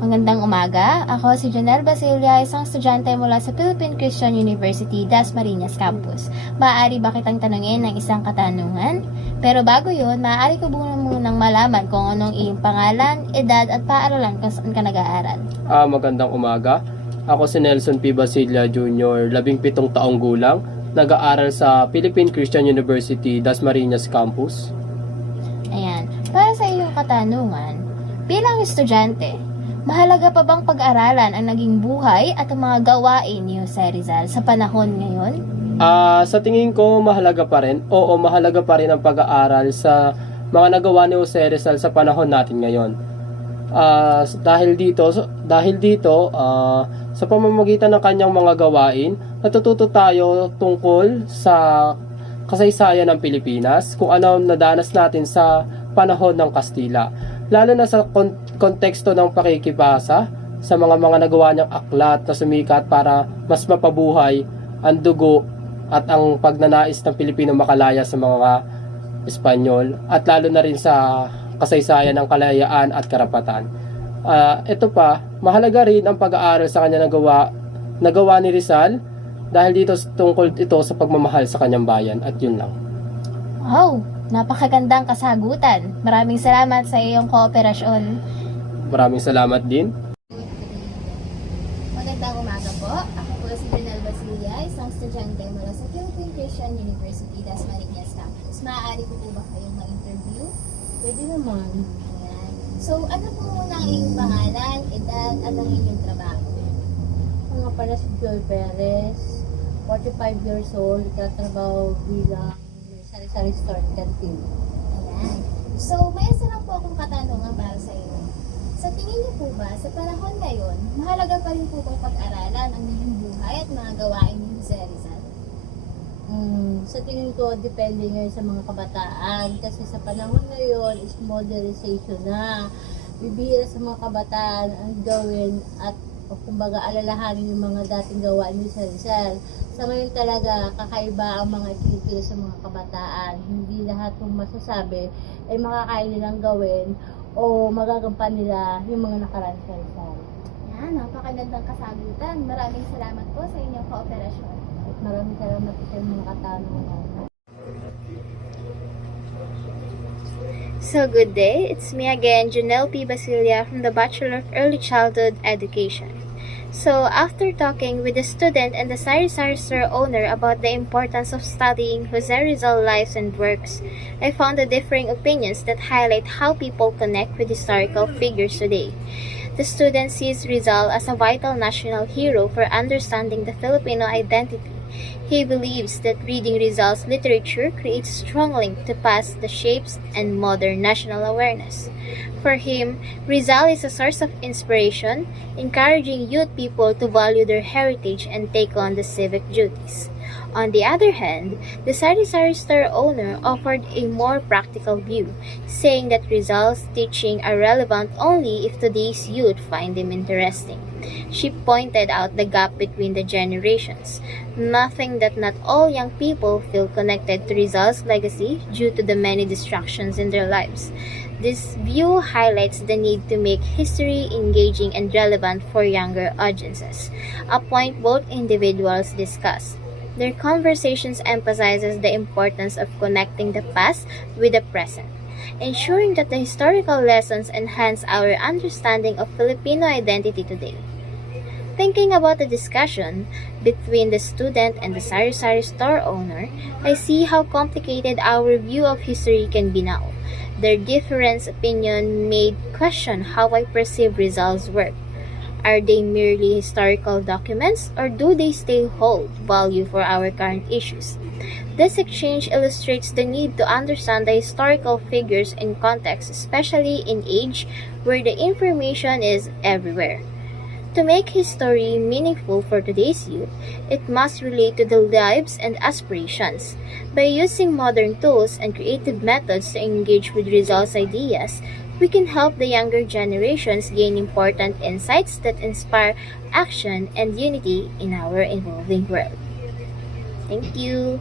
Magandang umaga. Ako si Janelle Basilia, isang estudyante mula sa Philippine Christian University, Dasmariñas Campus. Maaari ba kitang tanungin ng isang katanungan? Pero bago yun, maaari ko munang malaman kung anong iyong pangalan, edad at paaralan kung saan ka nag-aaral. Magandang umaga. Ako si Nelson P. Basilia Jr., 17 taong gulang, nag-aaral sa Philippine Christian University, Dasmariñas Campus. Ayan. Para sa iyong katanungan, bilang estudyante, mahalaga pa bang pag-aralan ang naging buhay at ang mga gawain ni Jose Rizal sa panahon ngayon? Sa tingin ko, mahalaga pa rin. Oo, mahalaga pa rin ang pag-aaral sa mga nagawa ni Jose Rizal sa panahon natin ngayon. Dahil dito, sa pamamagitan ng kanyang mga gawain, natututo tayo tungkol sa kasaysayan ng Pilipinas, kung ano nadanas natin sa panahon ng Kastila. Lalo na sa konteksto ng pakikibasa sa mga nagawa niyang aklat na sumikat para mas mapabuhay ang dugo at ang pagnanais ng Pilipino makalaya sa mga Espanyol, at lalo na rin sa kasaysayan ng kalayaan at karapatan. Ito pa, mahalaga rin ang pag-aaral sa kanya nagawa ni Rizal, dahil dito tungkol ito sa pagmamahal sa kanyang bayan, at yun lang. Wow! Napakagandang kasagutan. Maraming salamat sa iyong kooperasyon. Maraming salamat din. Magandang umaga po. Ako po si Janelle Basilia, isang estudyante mula sa Philippine Christian University, Dasmariñas Campus. Maaari ko po ba kayong ma-interview? Pwede naman. Ayan. So, ano po muna ang iyong pangalan, edad, at ang inyong trabaho? Mga pala si Joy Perez, 45 years old, katrabaho bilang sari-sari store canteen. Ayan. So, may isa lang po akong katanungan para sa iyo. Sa tingin niyo po ba, sa panahon ngayon, mahalaga pa rin po bang pag-aralan ang inyong buhay at mga gawain ni Jose Rizal? Sa tingin ko, depende ngayon sa mga kabataan. Kasi sa panahon ngayon is modernization na. Bibihira sa mga kabataan ang gawin at kumbaga alalahanin yung mga dating gawain ni Jose Rizal. Sa ngayon talaga, kakaiba ang mga ikinikilo sa mga kabataan. Hindi lahat ng masasabi ay makakaya nilang gawin o magagampan nila yung mga nakaraan sa Rizal. Yan, napakagandang kasagutan. Maraming salamat po sa inyong kooperasyon. At maraming salamat sa mga katanungan. So, good day. It's me again, Janelle P. Basilia from the Bachelor of Early Childhood Education. So, after talking with the student and the sari-sari store owner about the importance of studying Jose Rizal lives and works, I found the differing opinions that highlight how people connect with historical figures today. The student sees Rizal as a vital national hero for understanding the Filipino identity. He believes that reading Rizal's literature creates a strong link to past the shapes and modern national awareness. For him, Rizal is a source of inspiration, encouraging youth people to value their heritage and take on the civic duties. On the other hand, the sari-sari store owner offered a more practical view, saying that Rizal's teaching are relevant only if today's youth find them interesting. She pointed out the gap between the generations, noting that not all young people feel connected to Rizal's legacy due to the many distractions in their lives. This view highlights the need to make history engaging and relevant for younger audiences, a point both individuals discuss. Their conversations emphasizes the importance of connecting the past with the present, ensuring that the historical lessons enhance our understanding of Filipino identity today. Thinking about the discussion between the student and the sari-sari store owner, I see how complicated our view of history can be now. Their different opinion made question how I perceive Rizal's work. Are they merely historical documents, or do they still hold value for our current issues? This exchange illustrates the need to understand the historical figures in context, especially in age where the information is everywhere. To make history meaningful for today's youth, it must relate to the lives and aspirations. By using modern tools and creative methods to engage with Rizal's ideas, we can help the younger generations gain important insights that inspire action and unity in our evolving world. Thank you!